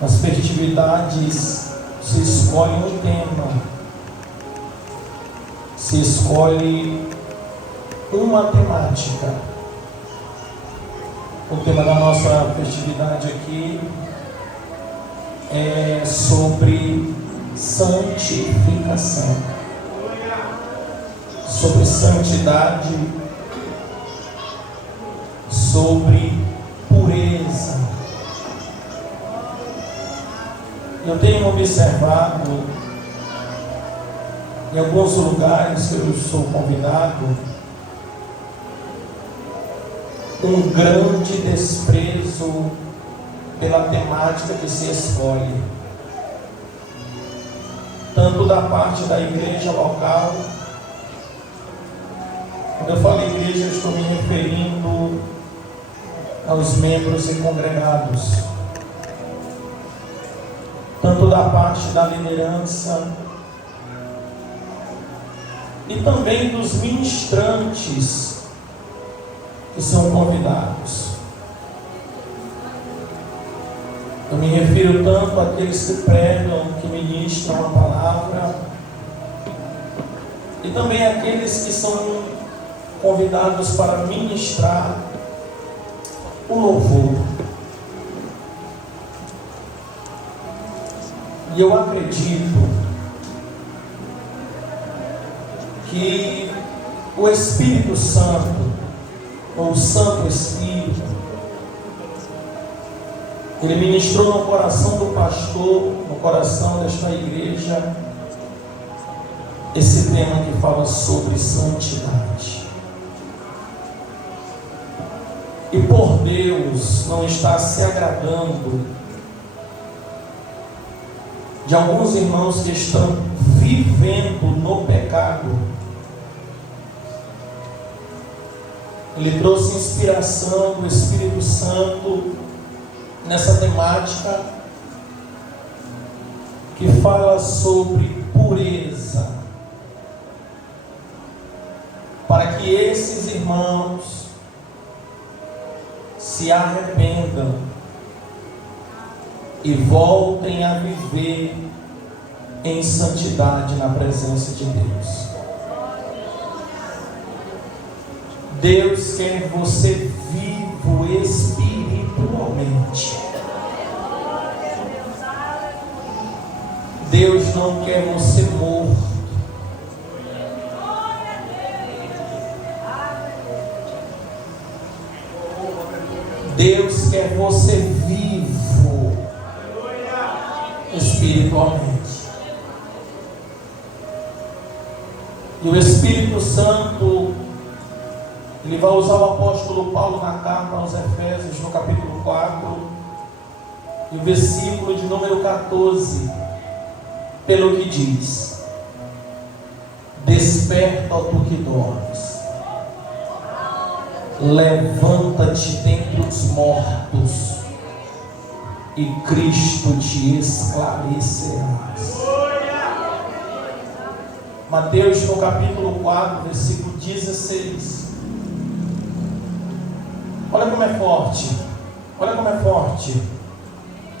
Nas festividades se escolhe um tema, se escolhe uma temática. O tema da nossa festividade aqui é sobre santificação, sobre santidade, sobre pureza. Eu tenho observado em alguns lugares que eu sou convidado um grande desprezo pela temática que se escolhe, tanto da parte da igreja local. Quando eu falo igreja, eu estou me referindo aos membros e congregados, tanto da parte da liderança e também dos ministrantes que são convidados. Eu me refiro tanto àqueles que pregam, que ministram a palavra, e também àqueles que são convidados para ministrar o louvor. E eu acredito que o Espírito Santo, ou o Santo Espírito, ele ministrou no coração do pastor, no coração desta igreja, esse tema que fala sobre santidade. E por Deus não está se agradando de alguns irmãos que estão vivendo no pecado. Ele trouxe inspiração do Espírito Santo nessa temática que fala sobre pureza, para que esses irmãos se arrependam e voltem a viver em santidade na presença de Deus. Deus quer você vivo espiritualmente. Deus não quer você morto. Deus quer você vivo espiritualmente. E o Espírito Santo, ele vai usar o apóstolo Paulo na carta aos Efésios, no capítulo 4, e o versículo de número 14, pelo que diz: desperta, ó tu que dormes, levanta-te dentre os mortos, e Cristo te esclarecerás. Mateus, no capítulo 4, versículo 16. Olha como é forte, olha como é forte.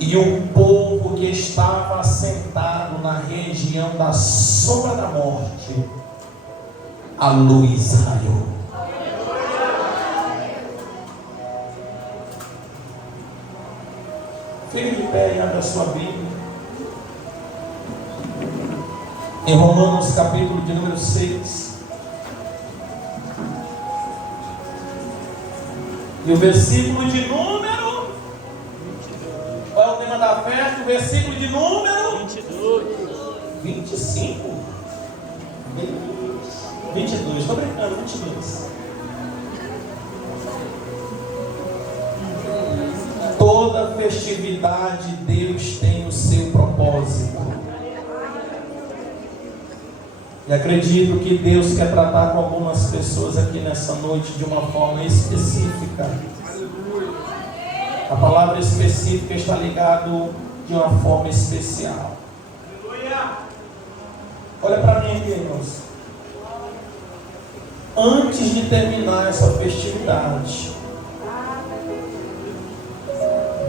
E o povo que estava assentado na região da sombra da morte, a luz raiou. Fique de pé e abra a sua Bíblia em Romanos, capítulo de número 6. E o versículo de número, qual é o tema da festa? O versículo de número 25. 22, estou brincando, 22. Toda festividade, Deus tem o seu propósito. E acredito que Deus quer tratar com algumas pessoas aqui nessa noite de uma forma específica. A palavra específica está ligada de uma forma especial. Olha para mim aqui, irmãos. Antes de terminar essa festividade,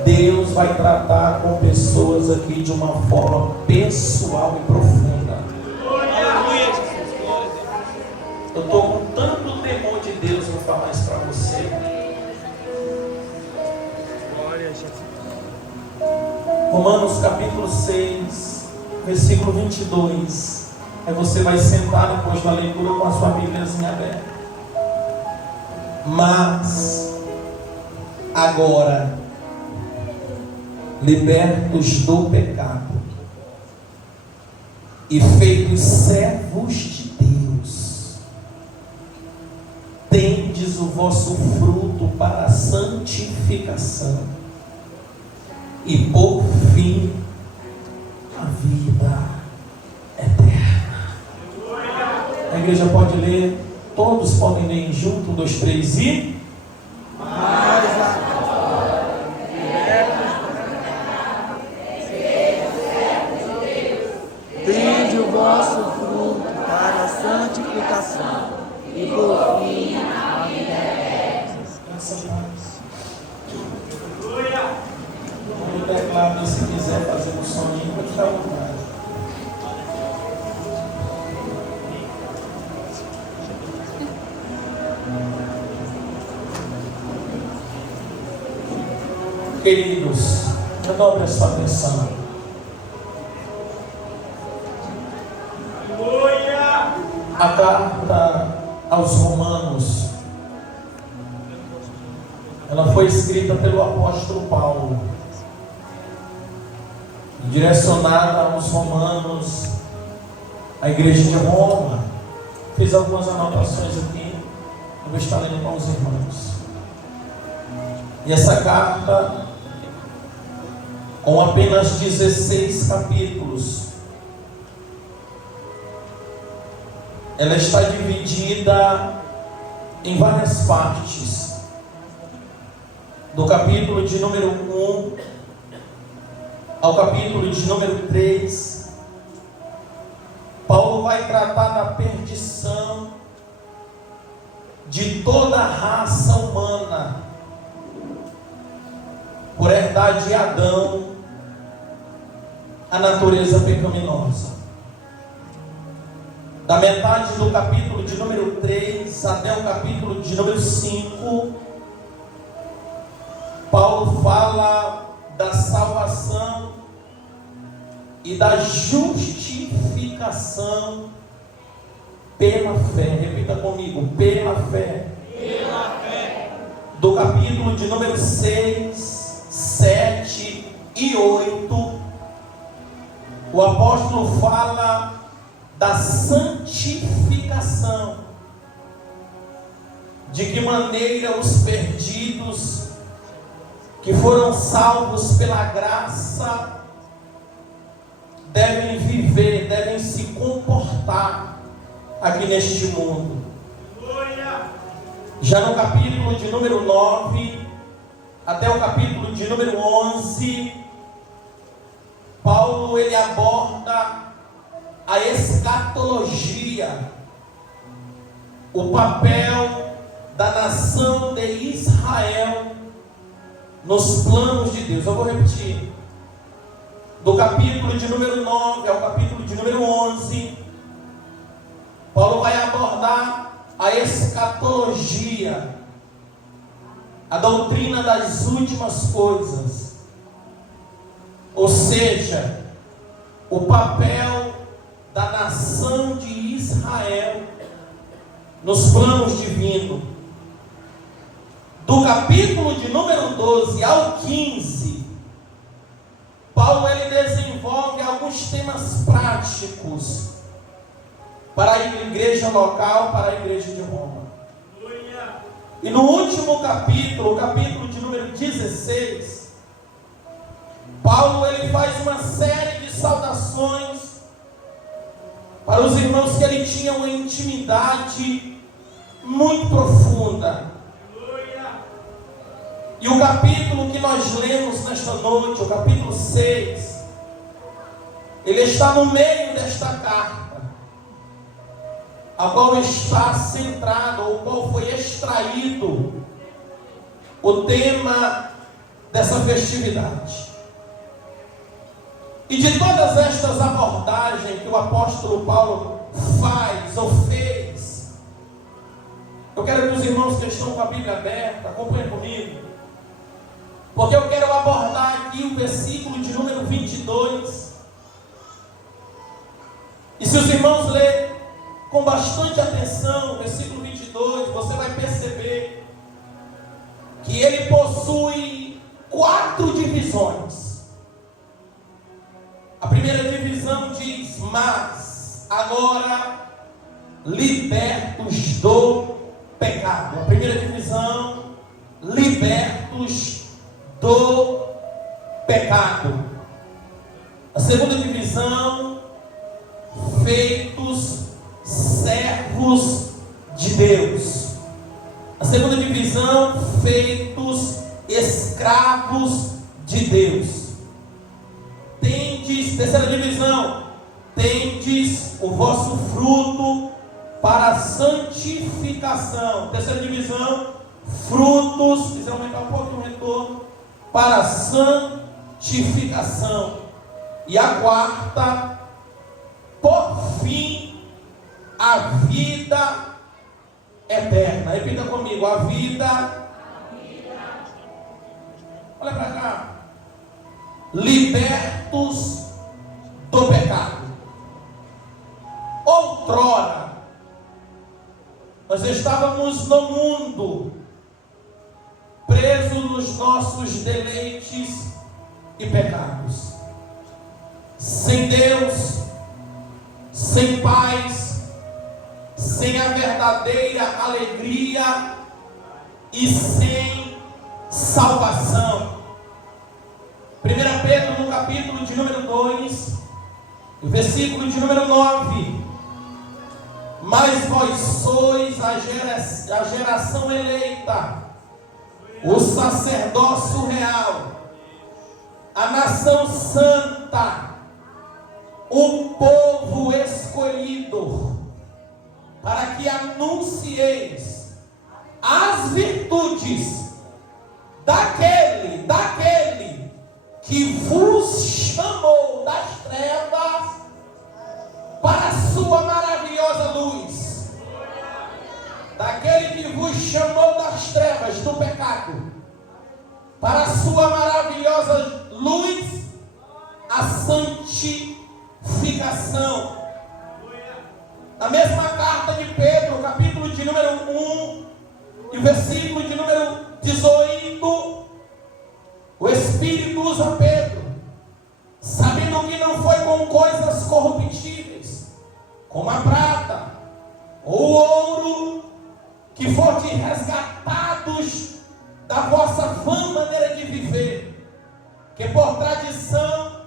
Deus vai tratar com pessoas aqui de uma forma pessoal e profunda. Eu estou com tanto temor de Deus, vou falar isso para você. Romanos capítulo 6, versículo 22. Aí você vai sentar depois da leitura com a sua Bíbliazinha aberta. Mas agora, libertos do pecado e feitos servos de Deus, tendes o vosso fruto para a santificação e por fim a vida eterna. A igreja pode ler, todos podem ler junto, 1, 2, 3 e... Mas agora, tende o vosso fruto para a santificação e por fim a vida eterna. No teclado, se quiser fazer um soninho, pode ficar à vontade. Queridos, redobre a sua atenção. A carta aos Romanos, ela foi escrita pelo apóstolo Paulo, direcionada aos romanos, à igreja de Roma. Fiz algumas anotações aqui, eu vou estar lendo com os irmãos. E essa carta, com apenas 16 capítulos, ela está dividida em várias partes. Do capítulo de número 1 ao capítulo de número 3, Paulo vai tratar da perdição de toda a raça humana, por herdade de Adão, a natureza pecaminosa. Da metade do capítulo de número 3 até o capítulo de número 5, Paulo fala da salvação e da justificação pela fé. Repita comigo: pela fé. Pela fé. Do capítulo de número 6, 7 e 8, o apóstolo fala da santificação, de que maneira os perdidos que foram salvos pela graça devem viver, devem se comportar aqui neste mundo. Já no capítulo de número 9 até o capítulo de número 11, Paulo ele aborda a escatologia, o papel da nação de Israel nos planos de Deus. Eu vou repetir. Do capítulo de número 9 ao capítulo de número 11, Paulo vai abordar a escatologia, a doutrina das últimas coisas, ou seja, o papel da nação de Israel nos planos divinos. Do capítulo de número 12 ao 15, Paulo ele desenvolve alguns temas práticos para a igreja local, para a igreja de Roma. E no último capítulo, o capítulo de número 16, Paulo ele faz uma série de saudações para os irmãos que ele tinha uma intimidade muito profunda. E o capítulo que nós lemos nesta noite, o capítulo 6, ele está no meio desta carta, a qual está centrado, ou qual foi extraído o tema dessa festividade. E de todas estas abordagens que o apóstolo Paulo faz ou fez, eu quero que os irmãos que estão com a Bíblia aberta acompanhem comigo, porque eu quero abordar aqui o versículo de número 22. E se os irmãos lerem com bastante atenção o versículo 22, você vai perceber que ele possui 4 divisões. A primeira divisão diz: mas agora libertos do pecado. A primeira divisão: libertos do pecado. A segunda divisão: feitos servos de Deus. A segunda divisão: feitos escravos de Deus. Terceira divisão: tendes o vosso fruto para a santificação. Terceira divisão: frutos, quiser aumentar um pouquinho o retorno, para a santificação. E a quarta: por fim, a vida eterna. Repita comigo: a vida. Olha para cá. Libertos do pecado. Outrora, nós estávamos no mundo, presos nos nossos deleites e pecados, sem Deus, sem paz, sem a verdadeira alegria e sem salvação. 1 Pedro, no capítulo de número 2, versículo de número 9: mas vós sois a geração eleita, o sacerdócio real, a nação santa, o povo escolhido, para que anuncieis as virtudes daquele que vos chamou das trevas para a sua maravilhosa luz. Daquele que vos chamou das trevas, do pecado, para a sua maravilhosa luz, a santificação. Na mesma carta de Pedro, capítulo de número 1, e o versículo de número 18, o Espírito usa Pedro, sabendo que não foi com coisas corruptíveis, como a prata ou o ouro, que foste resgatados da vossa vã maneira de viver, que por tradição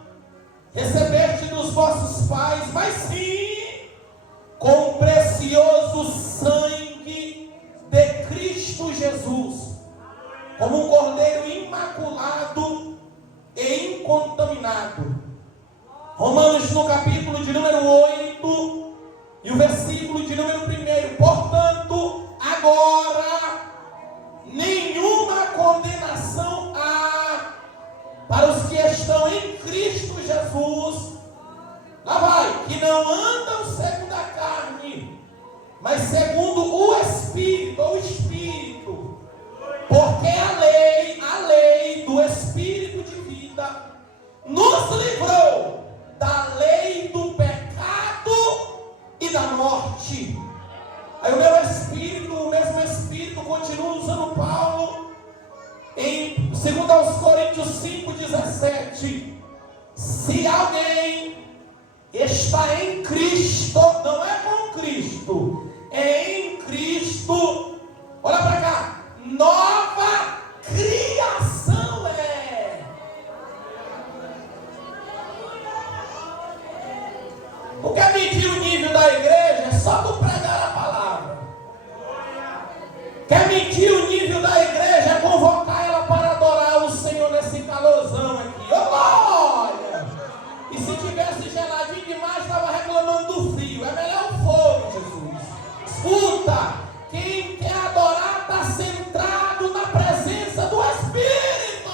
recebeste dos vossos pais, mas sim com o precioso sangue de Cristo Jesus, como um cordeiro imaculado e incontaminado. Romanos, no capítulo de número 8 e o versículo de número 1: portanto, agora nenhuma condenação há para os que estão em Cristo Jesus. Lá vai, que não andam segundo a carne, mas segundo o Espírito, ou Espírito. Porque a lei do Espírito de vida nos livrou da lei do pecado e da morte. Aí o meu Espírito, o mesmo Espírito, continua usando Paulo em 2 Coríntios 5,17. Se alguém está em Cristo, não é com Cristo, é em Cristo, olha para cá, nova criação é. O que é medir o nível da igreja é só tu pregar a palavra. Quer medir o nível da igreja é convocar ela para adorar o Senhor nesse calorzão aqui. Ô glória! E se tivesse geladinho demais, estava reclamando do frio. É melhor o fogo, Jesus. Escuta, quem quer adorar está centrado na presença do Espírito.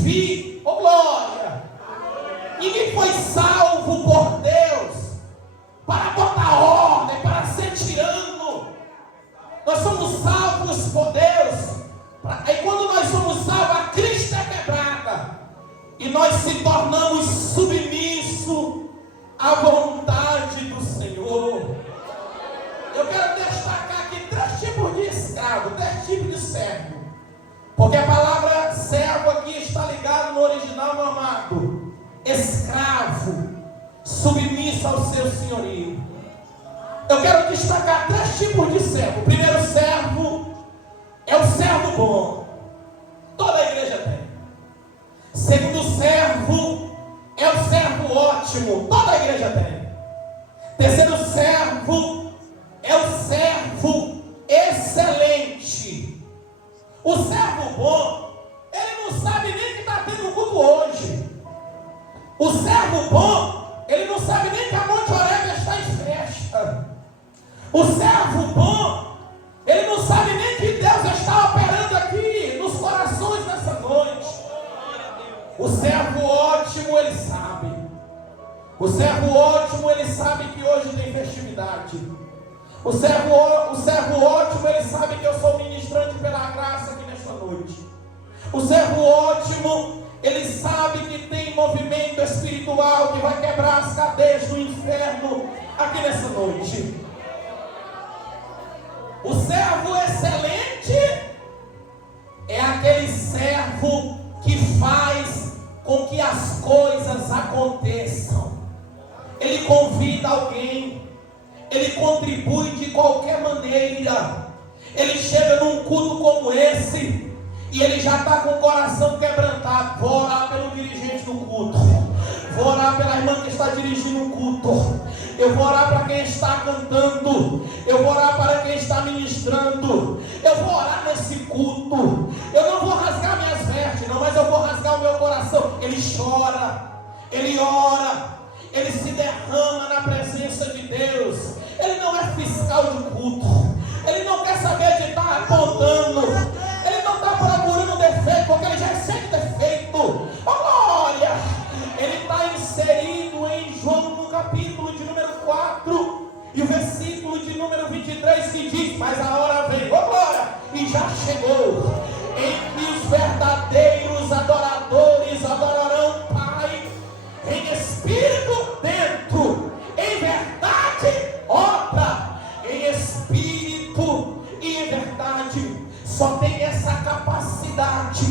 vi, oh glória, ninguém foi salvo por Deus para botar ordem, para ser tirano. Nós somos salvos por Deus. E quando nós somos salvos, a crista é quebrada e nós se tornamos submissos à vontade do Senhor. Eu quero destacar aqui 3 tipos de escravo, 3 tipos de servo, porque a palavra servo aqui está ligada no original, meu amado. Escravo, submisso ao seu senhorio. Eu quero destacar 3 tipos de servo. O primeiro servo é o servo bom, toda a igreja tem. Segundo servo é o servo ótimo, toda a igreja tem. Terceiro servo é o servo excelente. O servo bom, ele não sabe nem que está tendo culto hoje. O servo bom, ele não sabe nem que a Monte Oreb está em festa. O servo bom, ele não sabe nem que Deus está operando aqui nos corações nessa noite. O servo ótimo, ele sabe. O servo ótimo, ele sabe que hoje tem festividade. O servo ótimo, ele sabe que eu sou ministrante pela graça aqui nesta noite. O servo ótimo, ele sabe que tem movimento espiritual que vai quebrar as cadeias do inferno aqui nessa noite. O servo excelente é aquele servo que faz com que as coisas aconteçam. Ele convida alguém, ele contribui de qualquer maneira. Ele chega num culto como esse e ele já está com o coração quebrantado. Vou orar pelo dirigente do culto, vou orar pela irmã que está dirigindo o culto, eu vou orar para quem está cantando, eu vou orar para quem está ministrando, eu vou orar nesse culto. Eu não vou rasgar minhas vestes, não, mas eu vou rasgar o meu coração. Ele chora, ele ora, ele se derrama na presença de Deus. Ele não é fiscal de culto, ele não quer saber de estar apontando, ele não está procurando defeito, porque ele já é sem defeito. Oh glória! Ele está inserido em João no capítulo de número 4 e o versículo de número 23 que diz: mas a hora vem, oh glória, e já chegou, em que os verdadeiros adoradores adorarão o Pai em espírito dentro, em verdade obra, em espírito e em verdade. Só tem essa capacidade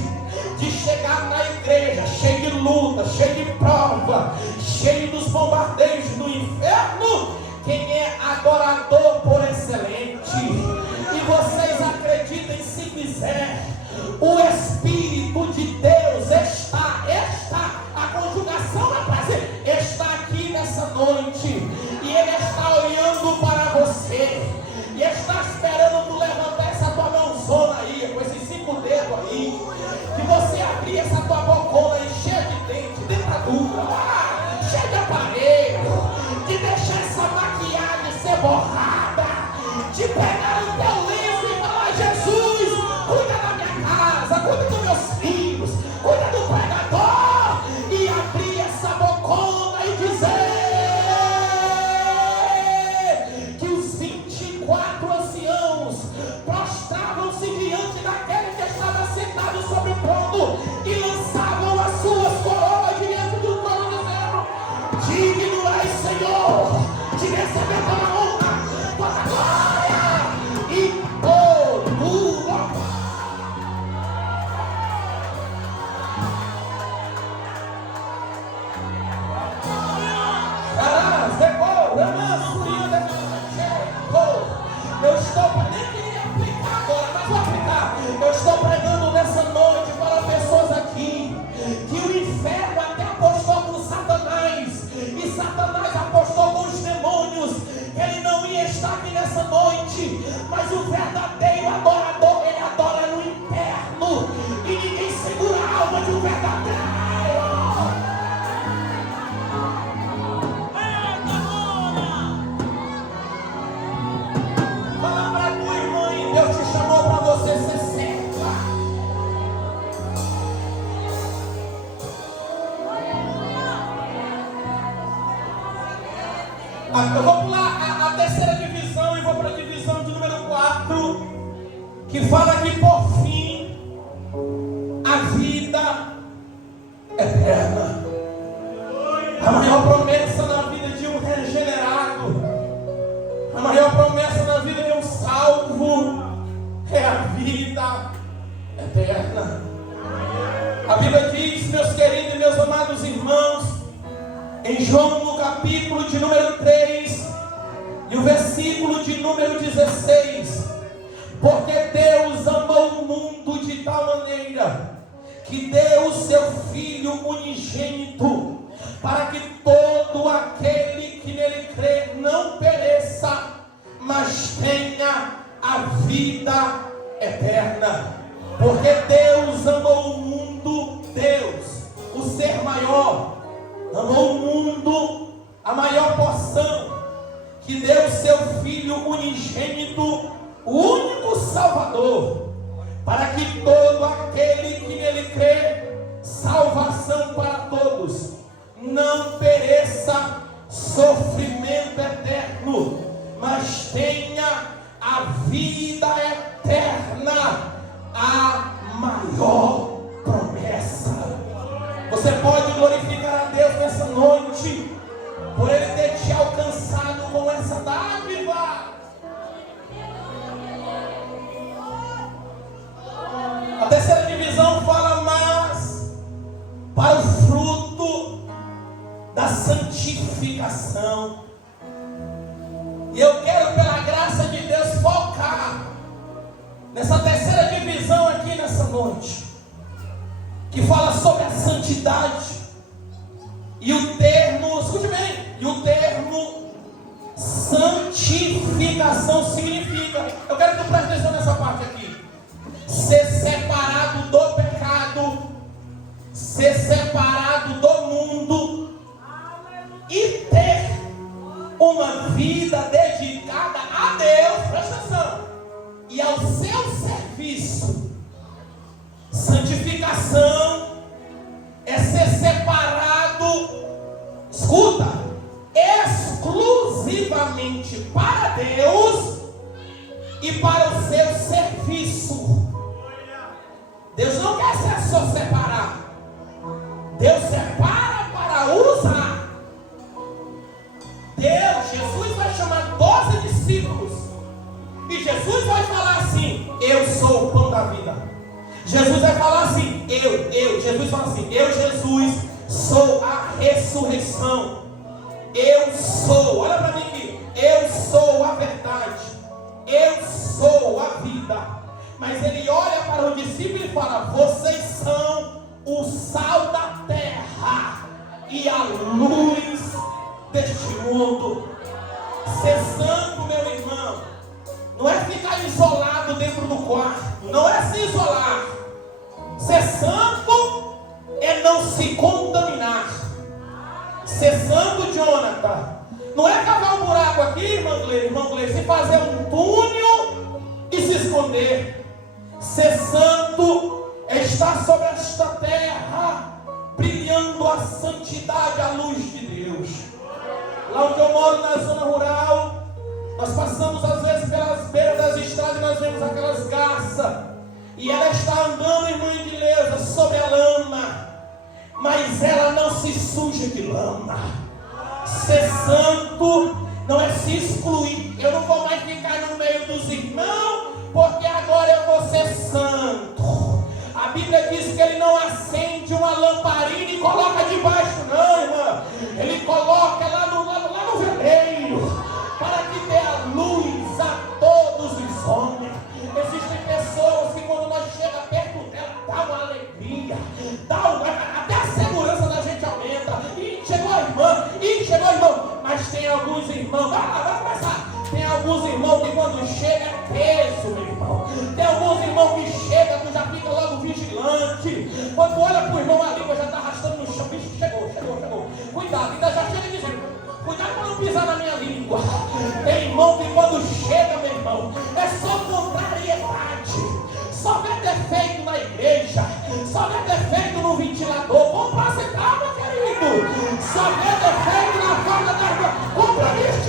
de chegar na igreja cheio de luta, cheio de prova, cheio dos bombardeios do inferno, quem é adorador por excelente. E vocês acreditem se quiser, o Espírito de Deus está, a conjugação da prazer está aqui nessa noite, e Ele está olhando para você, e está esperando tu levantar essa tua mãozona aí, com esses 5 dedos aí, que você abrir essa tua bocona aí, cheia de dente, dentadura, cheia de aparelho, de deixar essa maquiagem ser borrada, de pegar o teu lenço e falar: Jesus, cuida da minha casa, cuida dos meus filhos, cuida do pregador, e abrir essa bocona e dizer que os 24 anciãos prostravam-se diante daquele que estava sentado sobre o trono e lançavam Eu vou pular a terceira divisão e vou para a divisão de número 4, que fala que por fim a vida eterna. A maior promessa na vida de um regenerado, a maior promessa na vida de um salvo é a vida eterna. A Bíblia diz, meus queridos e meus amados irmãos, em João no capítulo de número 3 e o versículo de número 16: porque Deus amou o mundo de tal maneira que deu o seu Filho unigênito, para que todo aquele que nele crê não pereça, mas tenha a vida eterna. Porque Deus amou o mundo, Deus, o ser maior, amou o mundo, a maior porção, que deu o seu Filho unigênito, o único Salvador, para que todo aquele que nele crê, salvação para todos, não pereça, sofrimento eterno, mas tenha a vida eterna, a maior promessa. Você pode glorificar a Deus nessa noite, por Ele ter te alcançado com essa dádiva. A terceira divisão fala mais para o fruto da santificação. E eu quero, pela graça de Deus, focar nessa terceira divisão aqui nessa noite, que fala sobre a santidade. E o termo, escute bem, e o termo santificação significa, eu quero que tu preste atenção nessa parte aqui, ser separado do pecado, ser separado do mundo e ter uma vida dedicada a Deus, presta atenção, e ao seu serviço. Santificação é ser separado, escuta, exclusivamente para Deus e para o seu serviço. Deus não quer ser só separar, Deus separa para usar. Jesus vai chamar 12 discípulos e Jesus vai falar assim: eu sou o pão da vida. Jesus vai falar assim: Jesus fala assim: eu, Jesus, sou a ressurreição. Eu sou, olha para mim aqui, eu sou a verdade, eu sou a vida. Mas ele olha para o discípulo e fala: vocês são o sal da terra e a luz deste mundo. Ser santo, meu irmão, não é ficar isolado dentro do quarto, não é se isolar. Ser santo é não se contaminar. Ser santo, Jonathan, não é cavar um buraco aqui, irmão Gleice, e fazer um túnel e se esconder. Ser santo é estar sobre esta terra, brilhando a santidade, a luz de Deus. Lá onde eu moro, na zona rural, nós passamos às vezes pelas beiras das estradas e nós vemos aquelas garças. E ela está andando, irmã Edileuza, sobre a lama, mas ela não se suja de lama. Ser santo não é se excluir. Eu não vou mais ficar no meio dos irmãos, porque agora eu vou ser santo. A Bíblia diz que ele não acende uma lamparina e coloca debaixo, não, irmã. Ele coloca lá no veleiro, para que dê a luz a todos os homens. Existem pessoas que quando nós chegamos perto dela, dá uma alegria, até a segurança da gente aumenta. E chegou a irmã, mas tem alguns irmãos, vai começar. Tem alguns irmãos que quando chega é peso, meu irmão. Tem alguns irmãos que chega, tu já fica logo vigilante. Quando olha pro irmão, a língua já está arrastando no chão. Bicho, chegou. Cuidado, ainda já chega dizendo: cuidado para não pisar na minha língua. Tem irmão que quando chega, meu irmão, é só contrariedade. Só vê defeito na igreja, só vê defeito no ventilador. Vamos para sentar, meu querido. Só vê defeito na forma da irmã. Compra isso.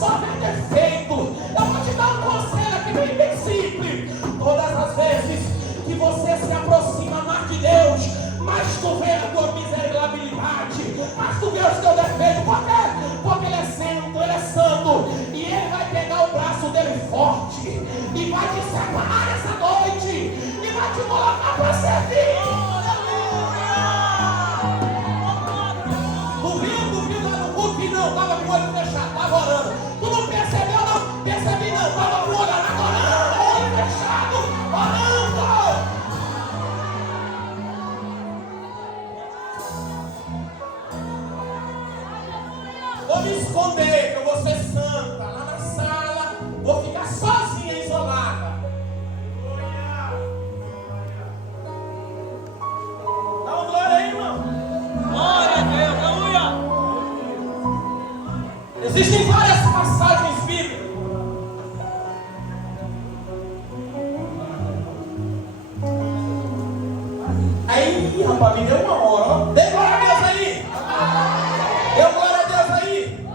só vê defeito. Eu vou te dar um conselho aqui bem simples. Todas as vezes que você se aproxima mais de Deus, mas tu vê a tua miserabilidade, mas tu vê os teus defeitos. Por quê? Porque Ele é santo, e Ele vai pegar o braço dele forte, e vai te separar essa noite, e vai te colocar para servir. Duvido lá no culto que não, estava com o olho fechado, estava orando. Tu não percebeu não? Percebi não, estava com o olho orando, olho fechado, orando. Vou me esconder, que eu vou ser santa, lá na sala, vou ficar sozinha, isolada. Dá uma glória aí, irmão. Glória a Deus, aleluia. Existem várias passagens bíblicas. Aí, rapaz, me deu uma hora, ó. Dê glória a Deus aí. Deu glória a Deus aí.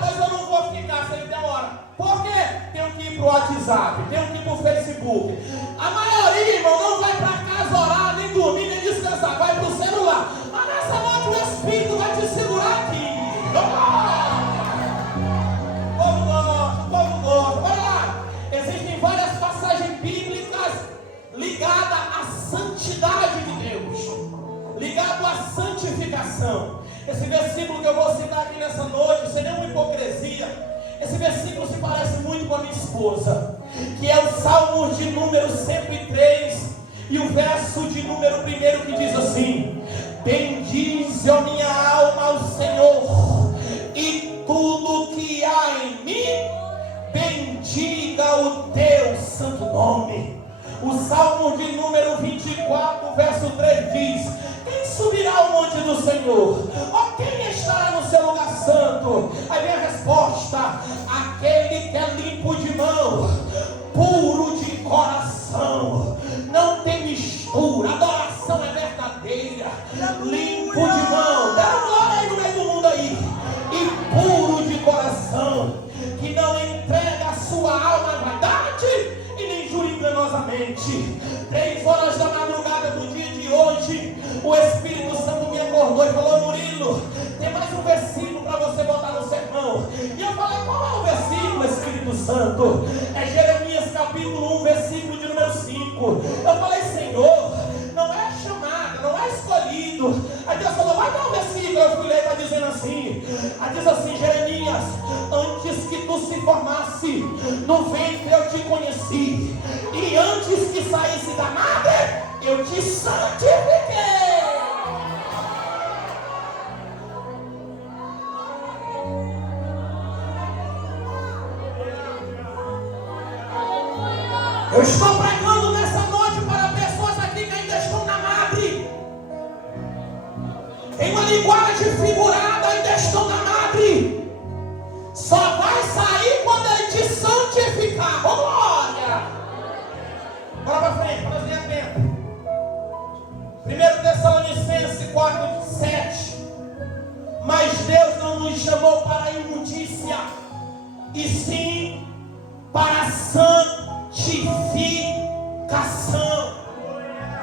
Pois eu não vou ficar sem ter hora. Por quê? Tenho que ir pro WhatsApp, tenho que ir pro Facebook. A maioria, irmão, não vai pra casa orar, nem dormir, nem descansar. Vai pro celular. Mas nessa noite o Espírito vai te segurar aqui. O povo gosta. Olha lá. Existem várias passagens bíblicas ligadas à santidade de Deus, ligado à santificação. Esse versículo que eu vou citar aqui nessa noite, sem nenhuma hipocrisia, esse versículo se parece muito com a minha esposa, que é o Salmo de número 103, e o verso de número 1 que diz assim: bendize, ó minha alma, ao Senhor, e tudo que há em mim, bendiga o teu santo nome. O Salmo de número 24, verso 3 diz: quem subirá ao monte do Senhor? Ou quem estará no seu lugar santo? Aí vem a resposta: aquele que é limpo de mão, puro de coração, não tem mistura, adoração é verdadeira, limpo de mão, dá glória aí no meio do mundo aí, e puro de coração, que não entrega a sua alma à vaidade, enganosamente. 3 horas da madrugada do dia de hoje, o Espírito Santo me acordou e falou: Murilo, tem mais um versículo para você botar no sermão. E eu falei: qual é o versículo, Espírito Santo? É Jeremias capítulo 1, versículo de número 5. Eu falei: Senhor, não é chamada, não é escolhido. Aí Deus falou: vai dar um versículo. Eu fui ler, está dizendo assim. Aí diz assim: Jeremias, antes que tu se formasse no ventre eu te conheci, e antes que saísse da madre eu te santifiquei. Eu estou pregando nessa noite para pessoas aqui que ainda estão na madre, em uma linguagem figurada, ainda estão na madre. Só vai sair quando Ele te santificar. Oh, glória! Bora para frente, para nós ganhar tempo. 1 Tessalonicenses 4:7. Mas Deus não nos chamou para a imundícia, e sim para a santificação.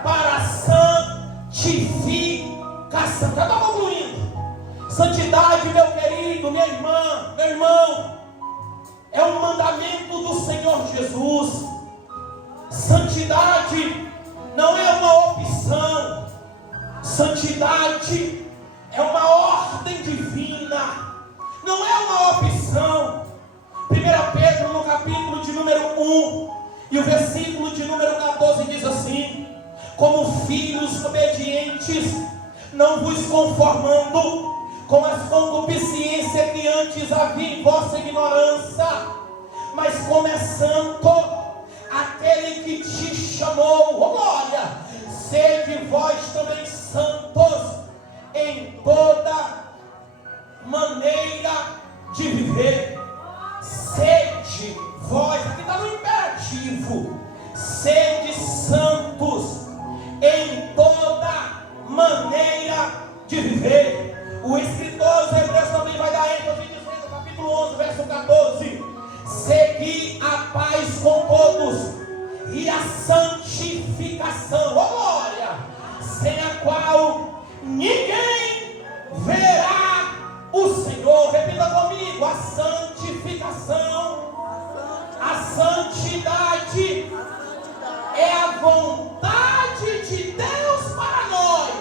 Para a santificação. Já estou concluindo. Santidade, meu querido, minha irmã, meu irmão, é um mandamento do Senhor Jesus. Santidade não é uma opção. Santidade é uma ordem divina. Não é uma opção. 1 Pedro, no capítulo de número 1, e o versículo de número 14 diz assim: como filhos obedientes, não vos conformando com as concupiscências que antes havia em vossa ignorância, mas como é santo aquele que te chamou, oh glória, sede vós também santos em toda maneira de viver. Sede vós, aqui está no imperativo, sede santos em toda maneira de viver. O escritor dos Hebreus também vai dar ênfase dizendo, capítulo verso 14: segui a paz com todos e a santificação, oh glória, sem a qual ninguém verá o Senhor. Repita comigo: a santificação, a santidade é a vontade de Deus para nós.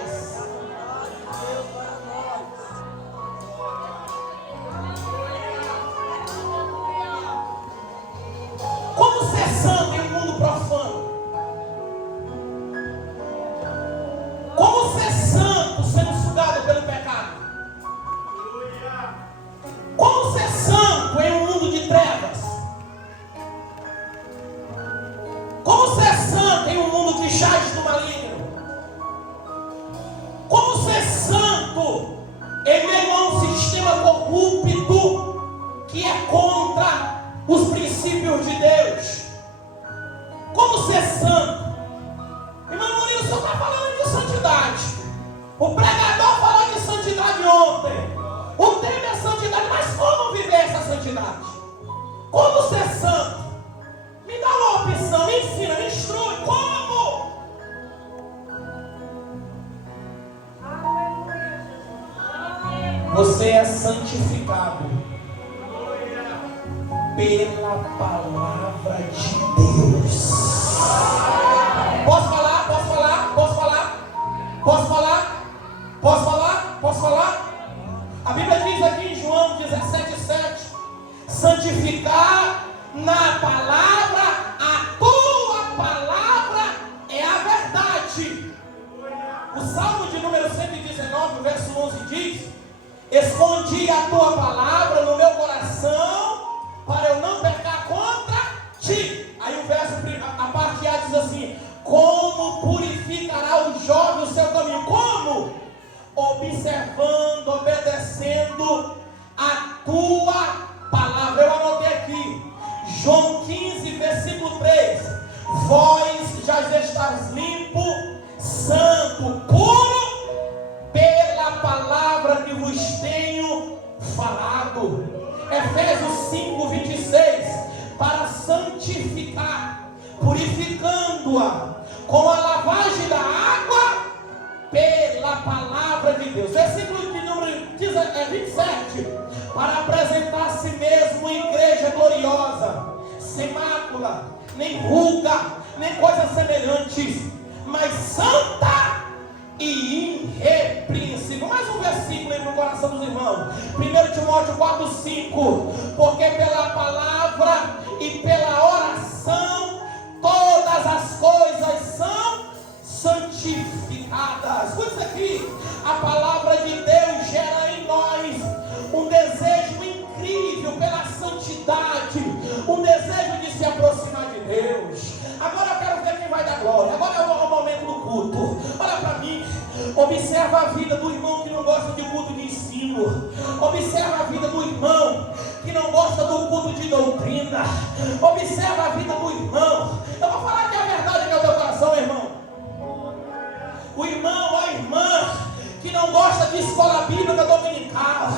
Como ser santo em um mundo profano? Como ser santo sendo sugado pelo pecado? Como ser santo em um mundo de trevas? Como ser santo em um mundo que jaz do maligno? Como ser santo em meio a um sistema corrupto que é contra os princípios de Deus? Como ser santo? Irmão Murilo, o senhor está falando de santidade. O pregador falou de santidade ontem. O tema é santidade, mas como viver essa santidade? Como ser santo? Me dá uma opção, me ensina, me instrui. Como? Você é santificado pela palavra de Deus. Posso falar? Posso falar? Posso falar? Posso falar? Posso falar? Posso falar? A Bíblia diz aqui em João 17:7: santificar na palavra, a tua palavra é a verdade. O Salmo de número 119, verso 11 diz: escondi a tua palavra no meu coração para eu não pecar contra ti. Aí o verso, a parte A diz assim: como purificará o jovem o seu caminho? Como? Observando, obedecendo a tua palavra. Eu anotei aqui, João 15, versículo 3: vós já estáis limpo, santo, puro, pela palavra que vos tenho falado. Efésios 5, 26: para santificar, purificando-a com a lavagem da água pela palavra de Deus. Versículo de número 27: para apresentar a si mesmo igreja gloriosa, sem mácula, nem ruga, nem coisas semelhantes, mas santa e irrepreensível. Mais um versículo aí no coração dos irmãos. 1 Timóteo 4:5: porque pela palavra e pela oração todas as coisas são santificadas. Escuta isso aqui: a palavra de Deus gera em nós um desejo incrível pela santidade, um desejo de se aproximar de Deus. Agora eu quero ver quem vai dar glória. Agora é o momento do culto. Olha para mim, observa a vida do irmão que não gosta de culto de ensino. Observa a vida do irmão que não gosta do culto de doutrina. Observa a vida do irmão. Eu vou falar que é a verdade que é o teu coração, irmão. O irmão, a irmã que não gosta de escola bíblica dominical.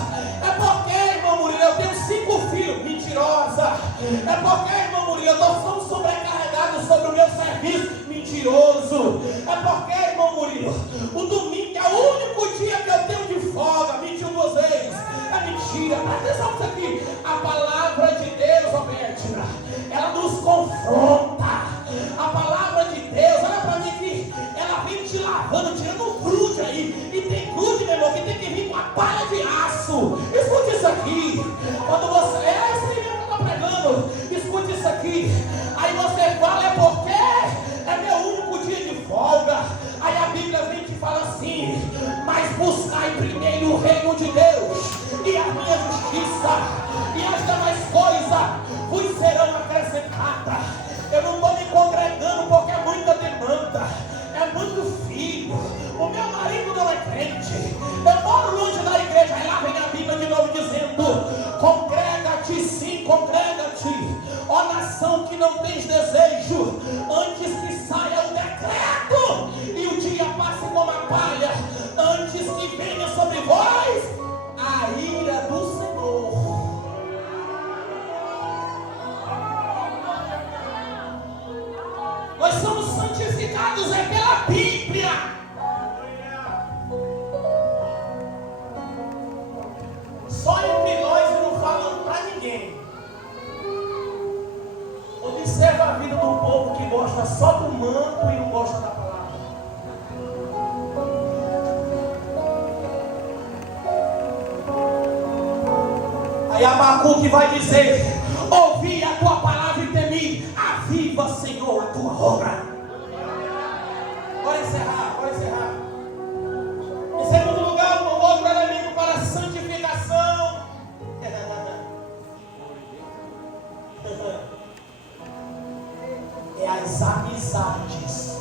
É porque, irmão Murilo, eu tenho 5 filhos. Mentirosa. É porque, irmão Murilo, eu estou sobrecarregado sobre o meu serviço. Mentiroso. É porque, irmão Murilo, o domingo é o único dia que eu tenho de folga. Mentiu vocês. É mentira. Presta atenção nisso aqui. A palavra de Deus, ó Bétina, ela nos confronta. A palavra de Deus, olha para mim aqui, ela vem te lavando, tirando grude aí. E tem grude, meu irmão, que tem que vir com a palha de aço. Escute isso aqui. Quando você, esse mesmo que eu estou pregando, escute isso aqui. Aí você fala, é porque é meu único dia de folga. Aí a Bíblia vem e te fala assim: mas buscai primeiro o reino de Deus e a minha justiça, e as demais coisas vos serão acrescentadas. Eu não estou me congregando porque é muita demanda, é muito filho. O meu marido não é crente, eu moro longe da igreja. Aí lá vem a Bíblia de novo dizendo: congrega-te, sim, congrega-te, ó nação que não tens desejo, antes que saia o decreto e o dia passe como a palha, antes que venha sobre vós a ira do Senhor. só do manto e não gosta da palavra. Aí Abacuque vai dizer: ouvi a tua palavra e temi, aviva, Senhor, a tua obra. Bora encerrar, bora encerrar. Em segundo lugar, o outro elemento para a santificação é as amizades.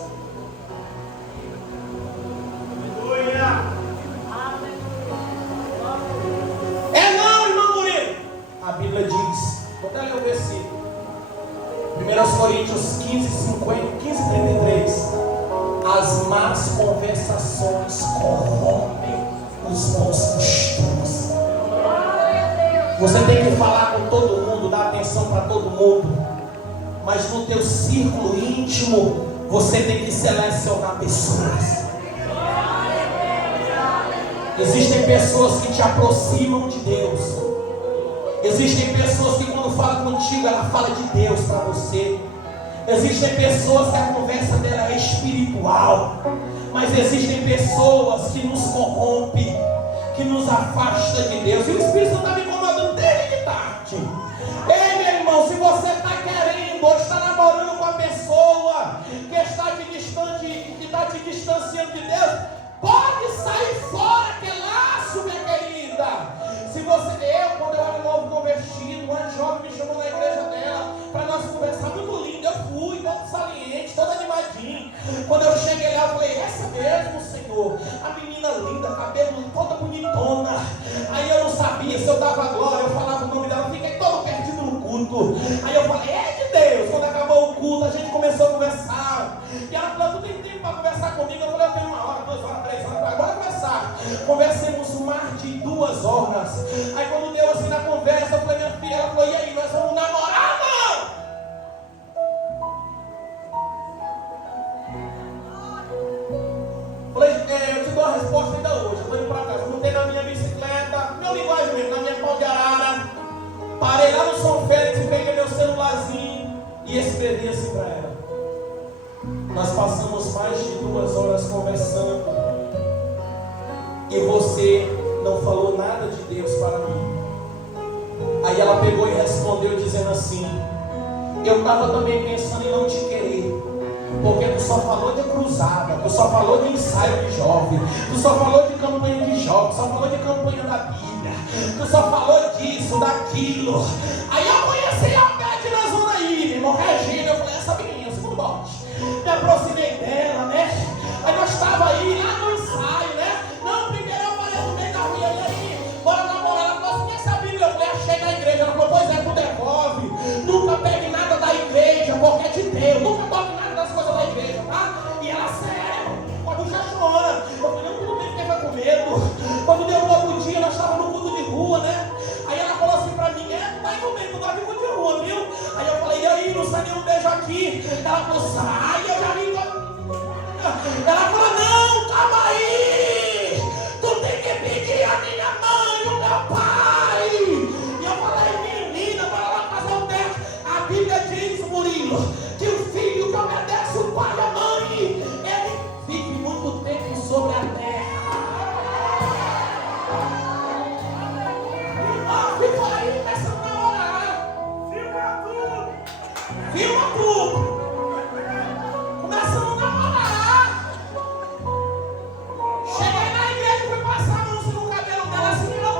A Bíblia diz, vou até ler o versículo, 1 Coríntios 15:33, as más conversações corrompem os bons costumes. Você tem que falar com todo mundo, dar atenção para todo mundo, mas no teu círculo íntimo você tem que selecionar pessoas. Existem pessoas que te aproximam de Deus. Existem pessoas que quando falam contigo, ela fala de Deus para você. Existem pessoas que a conversa dela é espiritual. Mas existem pessoas que nos corrompem, que nos afastam de Deus. E o Espírito está me incomodando desde de tarde. Ei, meu irmão, se você está querendo ou está namorando com uma pessoa que está te distanciando de Deus, pode sair fora que laço, minha querida. Se você, quando eu era novo convertido, uma jovem me chamou na igreja dela para nós conversar, muito lindo, eu fui, todo saliente, todo animadinho. Quando eu cheguei lá, eu falei, essa mesmo, Senhor, a menina linda, cabelo toda bonitona. Aí eu não sabia se eu dava glória, eu falava o nome dela, fiquei todo perdido no culto. Aí eu falei, é de Deus. Quando acabou o culto, a gente começou a conversar. E ela falou, tu tem tempo para conversar comigo? Eu falei, eu tenho 1 hora, 2 horas, 3 horas, agora conversar. Conversemos mais de 2 horas. Aí quando deu assim na conversa, eu falei, minha filha, ela falou, e aí, nós vamos namorar, não? Falei, eu te dou a resposta ainda hoje, eu estou indo para casa. Eu montei na minha bicicleta, meu linguagem mesmo, na minha pau de arara. Parei lá no São Félix e peguei meu celularzinho e escrevi assim para ela. Nós passamos mais de 2 horas conversando e você não falou nada de Deus para mim. Aí ela pegou e respondeu dizendo assim, eu estava também pensando em não te querer, porque tu só falou de cruzada, tu só falou de ensaio de jovem, tu só falou de campanha de jovem, tu só falou de campanha da Bíblia, tu só falou disso, daquilo. Aí eu conheci a Beth na zona aí, meu irmão, Regina, eu falei, essa menina, segundo bote. Me aproximei dela, né? Aí nós estávamos aí lá no ensaio, né? Não, primeiro eu falei no meio da rua, e aí, bora namorar. Ela falou assim, quer essa Bíblia? Eu falei, achei na igreja. Ela falou, pois é, tu devolve. Nunca pegue nada da igreja, porque é de Deus. Nunca toque nada das coisas da igreja, tá? E ela, sério, quando já chora. Eu falei, não, tudo bem, fiquei com medo. Quando deu um outro dia, nós estávamos no culto de rua, né? Aí ela falou assim pra mim, tá indo bem, tu gosta de culto de rua, viu? Aí eu falei, e aí, não sai nenhum beijo aqui? Ela falou, sai, eu já vim. Ela falou, não, calma aí, tu tem que pedir a minha mãe, o meu pai. E eu falei, menina, bora lá fazer um teste. A Bíblia diz, Murilo, que o filho que obedece o pai e a mãe, ele vive muito tempo sobre a terra. E ficou aí começando a orar. Filma tudo. Começamos a namorar. Cheguei na igreja e fui passar a mão no cabelo dela assim, não.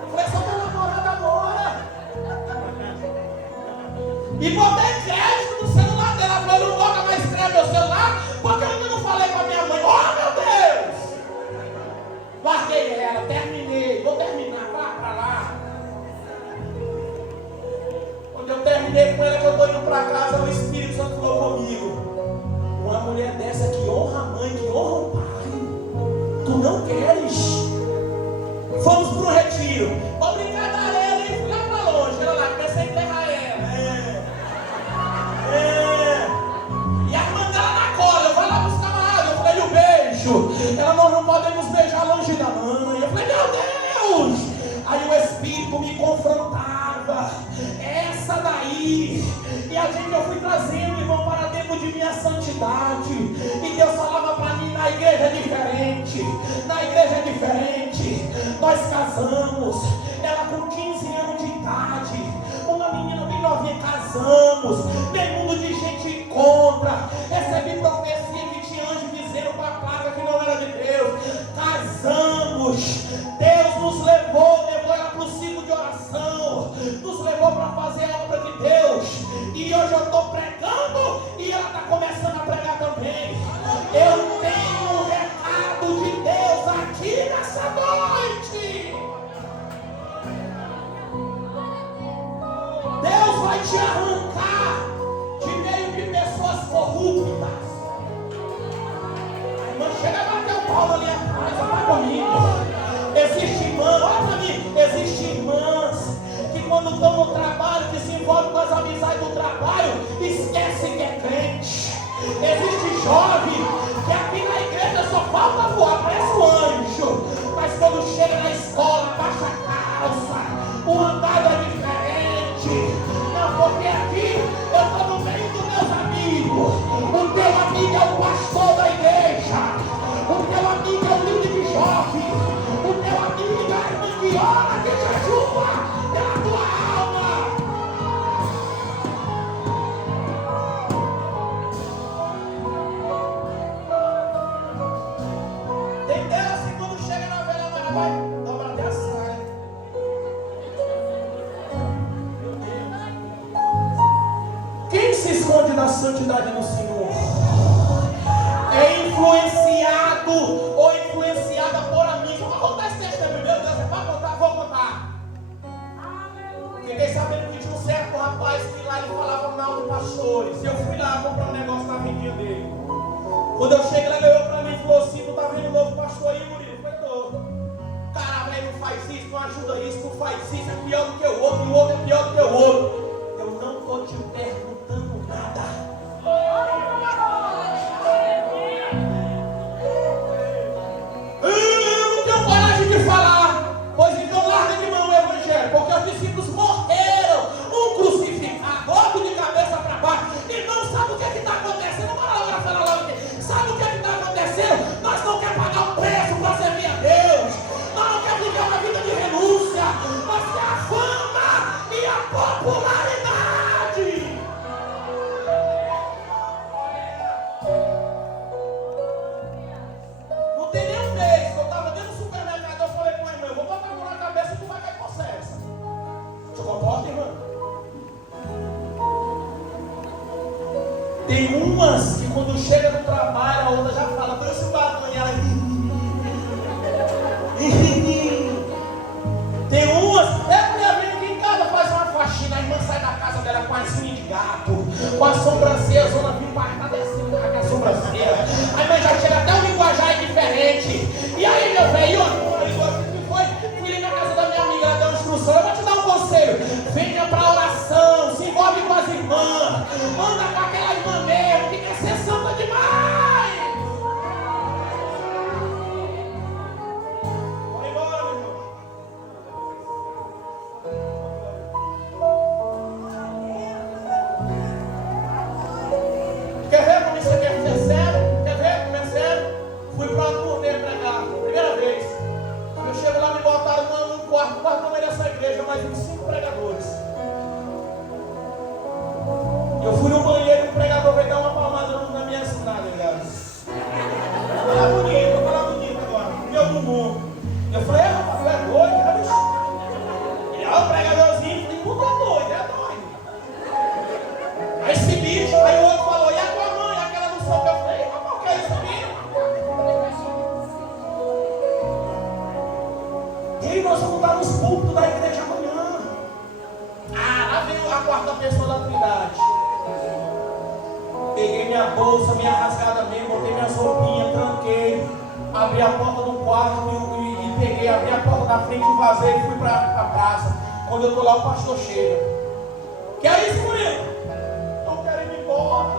Eu falei, só minha namorada mora. E botei crédito no celular dela. Eu falei, não toca mais crédito meu celular, porque eu ainda não falei com a minha mãe. Oh, meu Deus! Larguei ela, terminei. Vou terminar, vá pra lá. Quando eu terminei com ela, que eu estou indo para casa, o Espírito Santo falou comigo. Uma mulher dessa que honra a mãe, que honra o pai, tu não queres? Fomos para um retiro. Vou brincar da areia e fui lá para longe. Ela lá, comecei a enterrar ela. E a irmã dela na cola, eu vou lá buscar uma água. Eu falei, e o beijo? Ela, nós não podemos beijar longe da mãe. Eu falei, meu Deus! Aí o Espírito me confrontava. Essa daí. E a gente, eu fui trazendo, irmão, para dentro de mim a santidade. E Deus falava para mim, na igreja é diferente. Na igreja é diferente. Nós casamos, ela com 15 anos de idade, uma menina bem novinha, casamos, tem mundo de gente contra. Recebi profecia que tinha anjo dizendo com a placa que não era de Deus. Casamos, Deus nos levou ela para o ciclo de oração, nos levou para fazer a obra de Deus. E hoje eu estou pregando e ela está começando a pregar também. Eu tenho um recado de Deus aqui nessa noite. Deus vai te arrancar de meio de pessoas corruptas. A irmã chega a bater o pau ali atrás, vai comigo. Existe irmã, olha para mim, existem irmãs que quando estão no trabalho, que se envolvem com as amizades do trabalho, esquecem que é crente. Existe jovem que aqui na igreja só falta voar, parece um anjo, mas quando chega na escola, baixa a calça, o andado é diferente. Não, porque aqui eu estou no meio dos meus amigos. O teu amigo é o pastor da igreja, o teu amigo é o líder de jovens, o teu amigo é a irmã que ora, que jejua pela tua alma. Tem delas que quando chega na velha, ela vai dobrar até a saia. Quem se esconde da santidade do Senhor é influenciado ou influenciada por amigos. Vou contar esse testemunho, meu Deus, é para contar? Vou contar. Fiquei sabendo que tinha um certo rapaz que lá ele falava mal de pastores. E eu fui lá comprar um negócio na vidinha dele. Quando eu cheguei lá, ele olhou para mim e falou assim: tu tá vendo o novo pastor aí, Murilo? Eu falei: tô. Cara, velho, não faz isso, não ajuda isso, não faz isso, é pior do que o outro, e o outro é pior do que o outro. Eu não estou te perguntando nada. Eu não tenho coragem de falar, pois então larga de mão o evangelho, porque os discípulos morreram, um crucificado, outro de cabeça para baixo. Irmão, sabe o que está acontecendo? Bora falar logo aqui. Sabe o que está acontecendo? Nós não queremos pagar o preço para servir a Deus. Nós não queremos viver uma vida de renúncia. Nós queremos a fama e a popularidade. Não tem nem um mês que eu estava dentro do supermercado, eu falei com a irmã: eu vou botar a mão na cabeça e tu vai cair processo. Te comporta, irmã? Tem umas que quando chega no trabalho, a outra já fala: trouxe um batom, e ela... Tem umas, mulher vem aqui em casa, faz uma faxina, a irmã sai da casa dela com as unhas de gato, com a sobrancelha, a zona bem marcada assim, com a sobrancelha. A irmã já chega, até o linguajar é diferente. E aí, meu velho, fui ali na casa da minha amiga, ela deu uma instrução. Eu vou te dar um conselho: venha para oração, se envolve com as irmãs, anda com aquela irmã mesmo, que quer ser santa demais. Quer ver como isso aqui é sério? Quer ver como é sério? Fui para a turnê pregar, primeira vez. Eu chego lá, me botaram num quarto não era essa igreja, mas uns 5 pregadores. Eu fui no banheiro e o pregador veio dar uma palmada na minha cidade, aliás. Fala bonito agora, meu bumbum. Eu falei: rapaz, tu é doido, né, bicho? Ele, o pregadorzinho, falei: tu é doido, é doido. Aí esse bicho, aí o outro falou: e a tua mãe, aquela do sol que eu falei? Rapaz, o que é isso aqui? E aí nós vamos dar nos cultos da igreja amanhã. Lá veio a quarta pessoa da Trindade. Peguei minha bolsa, minha rasgada mesmo, botei minhas roupinhas, tranquei, abri a porta do quarto e peguei, abri a porta da frente e vazei e fui para a praça. Quando eu estou lá, o pastor chega: que é isso, Murilo? Não quero ir embora,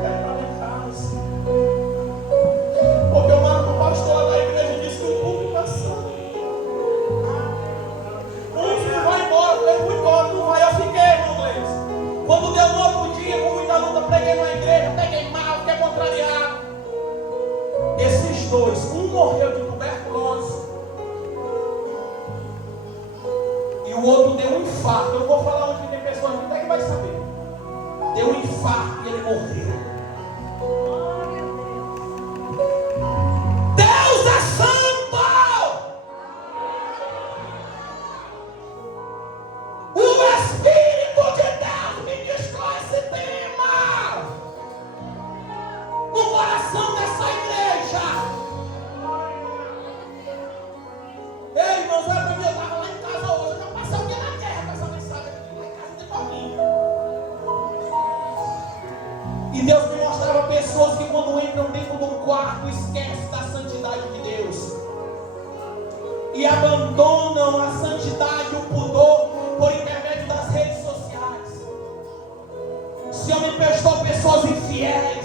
quero ir para minha casa, porque eu moro com o pastor da igreja e disse que o culto está santo. Uns não vai embora, eu fui embora, não vai, eu fiquei, irmão Gleice. Quando deu no outro o outro deu um infarto. Eu vou falar onde tem pessoas que até que vai saber. Deu um infarto e ele morreu. Deus é santo! O Espírito de Deus ministrou esse tema no coração dessa igreja. Ei, irmãos, olha para mim, eu estava lá em casa hoje. Eu já passei o dia na terra com essa mensagem aqui. Lá em casa tem pouquinho. E Deus me mostrava pessoas que quando entram dentro de um quarto esquecem da santidade de Deus e abandonam a santidade e o pudor por intermédio das redes sociais. O Senhor me prestou pessoas infiéis,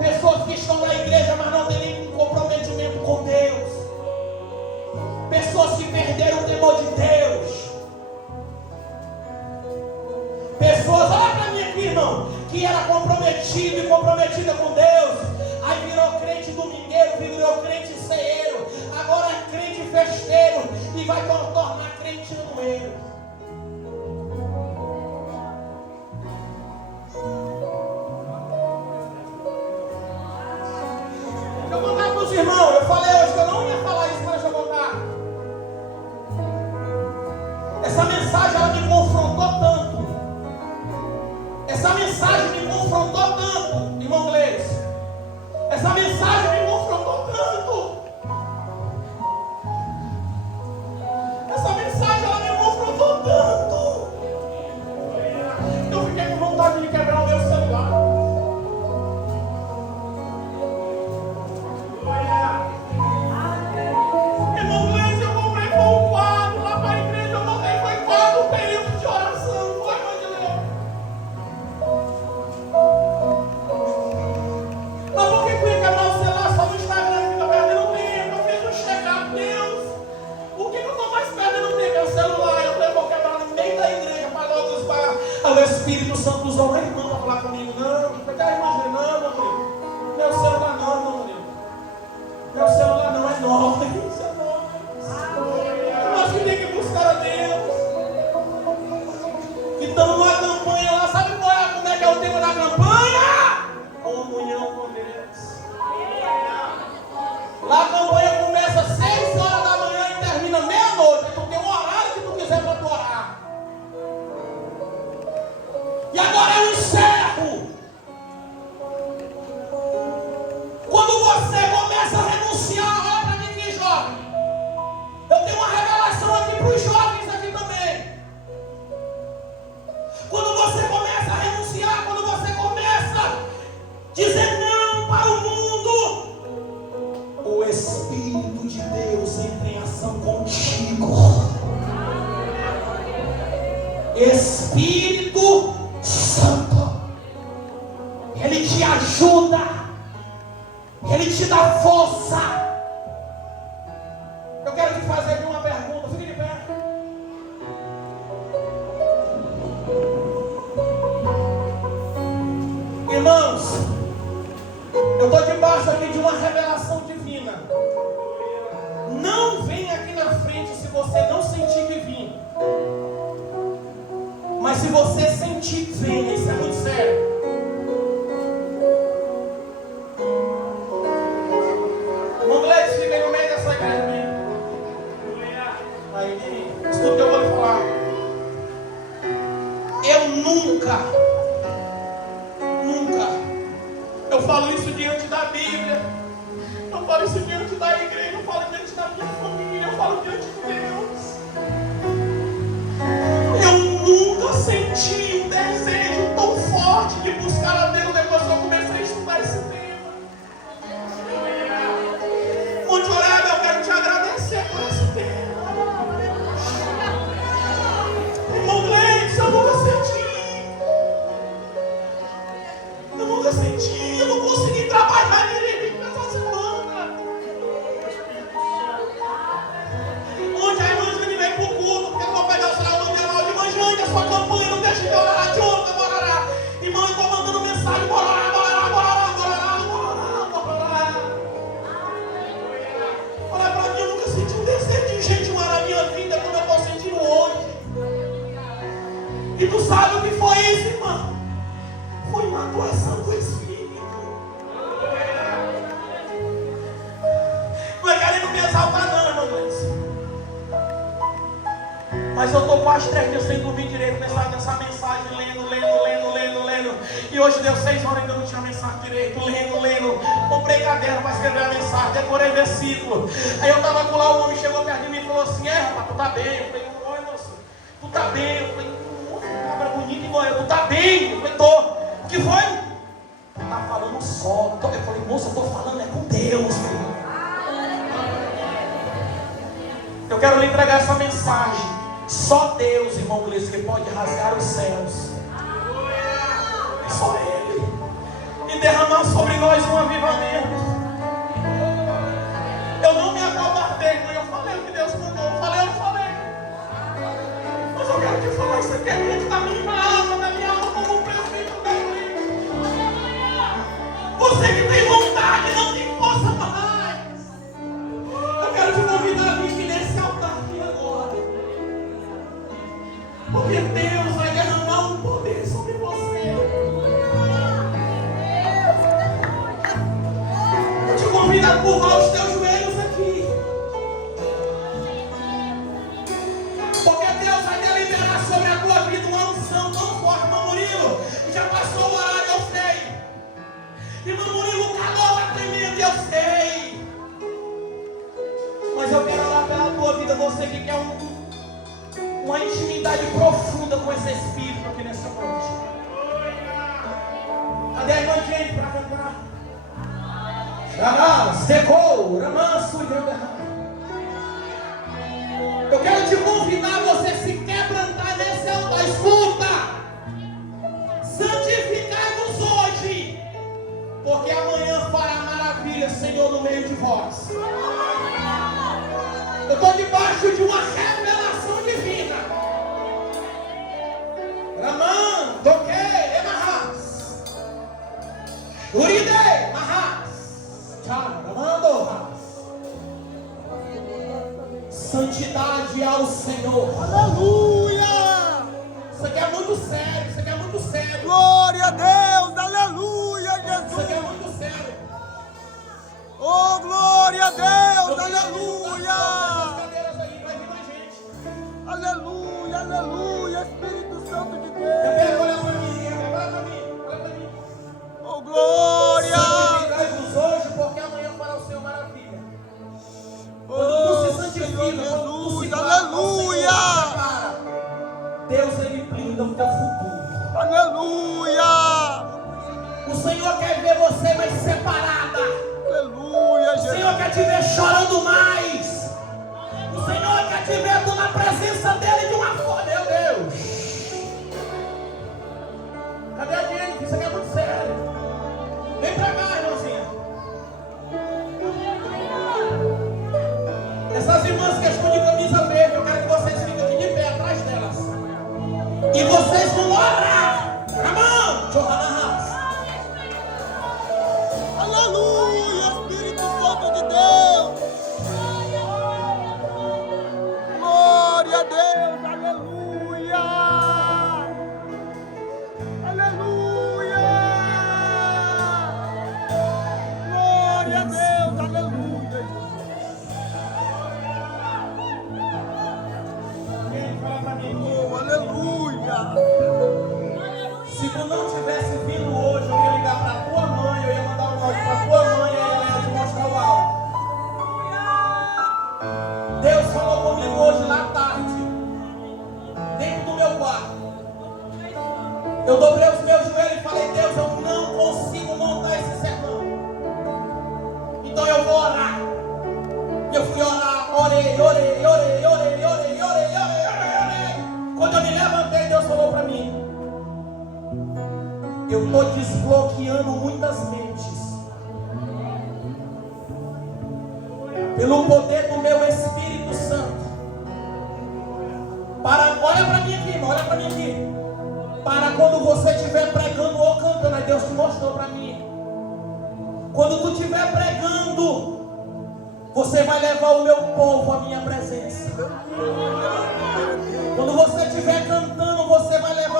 pessoas que estão na igreja, mas não têm nenhum comprometimento com Deus, pessoas que perderam o temor de Deus, pessoas, olha para mim aqui, irmão, que era comprometido e comprometida com Deus, aí virou crente domingueiro, virou crente ceeiro, agora é crente festeiro e vai tornar crente anueiro. Deixa eu contar para os irmãos, eu falei hoje que eu não ia falar isso, mas deixa eu contar. Essa mensagem ela me confrontou tanto. Essa mensagem me confrontou tanto, irmão Gleice. Essa mensagem me confrontou tanto. Essa mensagem ela me confrontou tanto. Eu fiquei com vontade de quebrar o meu celular. Irmão Gleice, eu comprei um quadro lá para a igreja. Eu montei, foi quadro, período de oração. Foi, Mandileiro. Mas por que eu ia quebrar o celular só no Instagram? Fica perdendo tempo. Eu fiz um check-up, Deus. Por que eu estou mais perdendo tempo? É o celular. Eu falei, vou quebrar no meio da igreja para logo disparar. Aí o Espírito Santo usou uma irmã para falar comigo. Não, pegar a irmã, não, meu filho. Meu celular não, meu filho. Meu celular não, é nós. Isso é nós. Nós que tem que buscar a Deus. E estamos numa campanha lá. Sabe como é que é o tema da campanha? Comunhão com Deus. Lá a campanha começa às 6 horas da manhã e termina meia-noite. Tu tem um horário que tu quiser para tu orar. E agora eu encerro. Quando você começa a renunciar, olha para mim aqui, jovem. Eu tenho uma revelação aqui para os jovens aqui também. Quando você começa a renunciar, quando você começa a dizer não para o mundo, o Espírito de Deus entra em ação contigo. Espírito Santo, Ele te ajuda, Ele te dá força. Eu quero te fazer aqui uma pergunta, fique de pé. Irmãos, eu estou debaixo aqui de uma revelação divina. Não vem aqui na frente se você não sentir que vir. Mas se você sentir, venha. Isso é muito sério. Irmão Gleice, fica aí no meio dessa igreja. Aí, escuta o que eu vou lhe falar. Eu nunca, eu falo isso diante da Bíblia, eu falo isso diante da igreja, eu falo diante da minha família, eu falo diante de Deus. Eu nunca senti um desejo tão forte de buscar a Deus depois que eu comecei a estudar esse tema. Monte Oreb, eu quero te agradecer por esse tema. Irmão Gleice, eu nunca senti. Eu não consegui trabalhar direito nessa semana. Onde a irmã E tu sabe o que foi isso, irmão? Foi uma atuação do Espírito. Não é querendo me exaltar não, irmão Gleice. Mas eu estou quase 3 dias sem dormir direito nessa mensagem, lendo. E hoje deu 6 horas e ainda não tinha mensagem direito, lendo. Comprei caderno para escrever a mensagem, decorei versículo. Aí eu estava com lá, o homem chegou perto de mim e falou assim: rapaz, tu tá bem? Eu falei: oi, moço, tu tá bem? Eu falei: cabra bonito e morreu, tu tá bem? Eu falei: tô. O que foi? Tá falando só. Eu falei: moça, eu tô falando é com Deus, meu. Eu quero lhe entregar essa mensagem. Só Deus, irmão Gleice, que pode rasgar os céus. Só Ele. E derramar sobre nós um avivamento. Eu não me acovardei, eu falei o que Deus mandou. Eu não falei. Mas eu quero te falar, isso aqui é dentro da minha alma como um presbítero da igreja. Você que tem vontade, não tem força para mais. Eu quero te convidar a vir nesse altar aqui agora. Porque Deus vai derramar um poder sobre você. Eu te convido a curvar os teus joelhos aqui. Porque Deus vai deliberar sobre a tua vida uma unção tão forte, irmão Murilo. Já passou o horário, eu sei. Irmão Murilo, o calor está tremendo, eu sei. Mas eu quero orar pela tua vida, você que quer uma intimidade profunda com esse Espírito aqui nessa noite. Cadê a irmã gente para cantar? Secou, ramanso e derramar. Eu quero te convidar a você se quebrantar nesse altar. Escuta! Santificai-vos hoje, porque amanhã fará maravilha, Senhor, no meio de vós. Eu estou debaixo de uma revelação divina. Raman, toquei, emarras. Uride, marras. Ramando. Santidade ao Senhor. Aleluia! Isso aqui é muito sério, isso aqui é muito sério. Glória a Deus, aleluia, Isso aqui é Jesus. muito sério. Oh, glória a Deus, Eu queria aleluia. essas cadeiras aí, vai vir mais gente. Aleluia, aleluia, Espírito Santo de Eu Deus. quero olhar para mim, olha para mim. Oh, glória. Santificai-vos hoje, porque amanhã fará o Senhor maravilha. Quando tu se santifica, quando tu se Jesus, guarda, aleluia. Deus, Ele blinda o teu futuro. Aleluia. O Senhor quer ver você mais separada. Aleluia, O Jesus. Senhor quer te ver chorando mais. O Senhor quer te ver tu na presença dEle de uma forma. Meu Deus. Cadê a gente? Isso aqui é muito sério. Vem pra cá, irmãzinha. Essas irmãs que estão de camisa verde, eu quero que vocês fiquem aqui de pé atrás delas. E vocês vão orar. Amém. Johanahas. Aleluia, Espírito Santo de Deus. Glória a Deus, aleluia. Aleluia. Glória a Deus, aleluia. Fala pra mim. Oh, aleluia. Se tu não tivesse vindo hoje, eu ia ligar pra tua mãe, eu ia mandar um áudio pra tua mãe e ela ia te mostrar o áudio. Deus falou comigo hoje lá à tarde, dentro do meu quarto. Eu dobrei os meus joelhos e falei: Deus, eu não consigo montar esse sermão. Então eu vou orar. E eu fui orar, orei. Quando eu me levantei, Deus falou pra mim: eu estou desbloqueando muitas mentes. Pelo poder do meu Espírito Santo. Olha para mim aqui, irmão, olha para mim aqui. Para quando você estiver pregando ou cantando, aí Deus te mostrou para mim. Quando tu estiver pregando, você vai levar o meu povo à minha presença. Quando você estiver cantando, você vai levar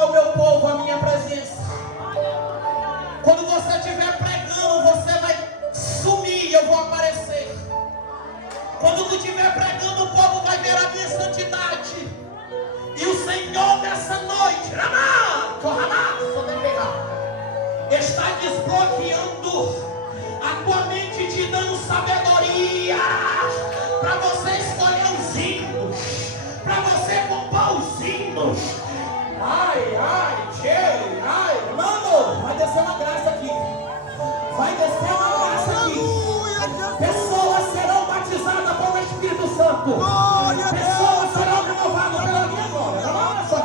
estiver pregando, o povo vai ver a minha santidade. E o Senhor nessa noite está desbloqueando a tua mente, te dando sabedoria para você escolher os hinos, para você compor os hinos. Mano, vai descer uma graça aqui. Vai descer uma graça aqui. Pessoas serão batizadas com o Espírito Santo. Pessoas serão renovadas pela minha glória. Olha só.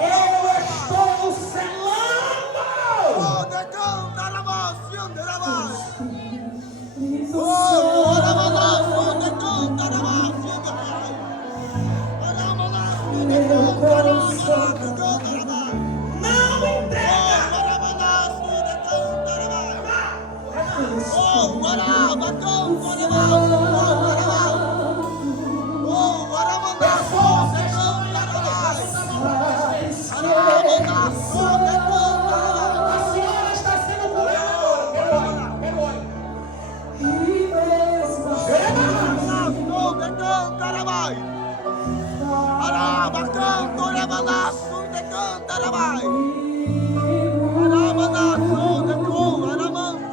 Eu estou selando. Não entrega. Pessoas estão a senhora está sendo curada. Pelo olho. Arabacão, Torabalaço, decanta,